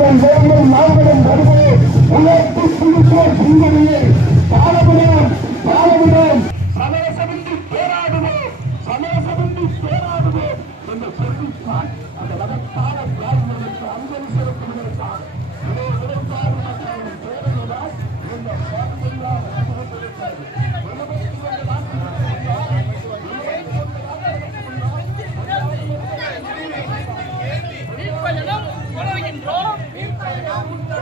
உங்கள் நாங்களும் வருவோம் உழைத்து பிடிப்போம் சிந்தனையை பாலவிடம்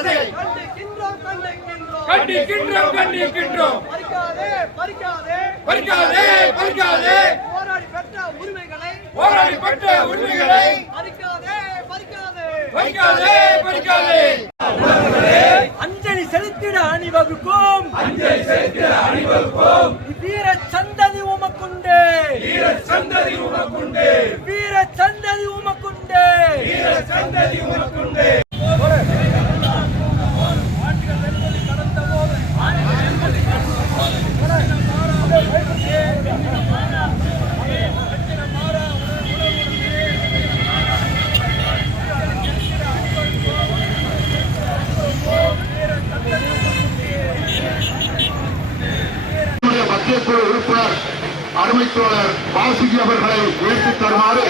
அரசை கண்டிக்கின்றோம் கண்டிக்கின்றோம். பறிக்காதே பறிக்காதே. பறிக்காதே பறிக்காதே. போராடி பெற்ற உரிமைகளை போராடி பெற்ற உரிமைகளை பறிக்காதே பறிக்காதே. பறிக்காதே பறிக்காதே. அஞ்சலி செலுத்திட அணிவகுக்கும் அஞ்சலி செலுத்திட அணிவகுப்போம். வீர சந்ததி உமக்குண்டு. வீர சந்ததி உமக்குண்டு. வீர சந்ததி உமக்குண்டு. வீர சந்ததி உமக்குண்டு. உறுப்பினர் அருமைத்தோழர் வாசுகி அவர்களை உயர்த்தி தருமாறு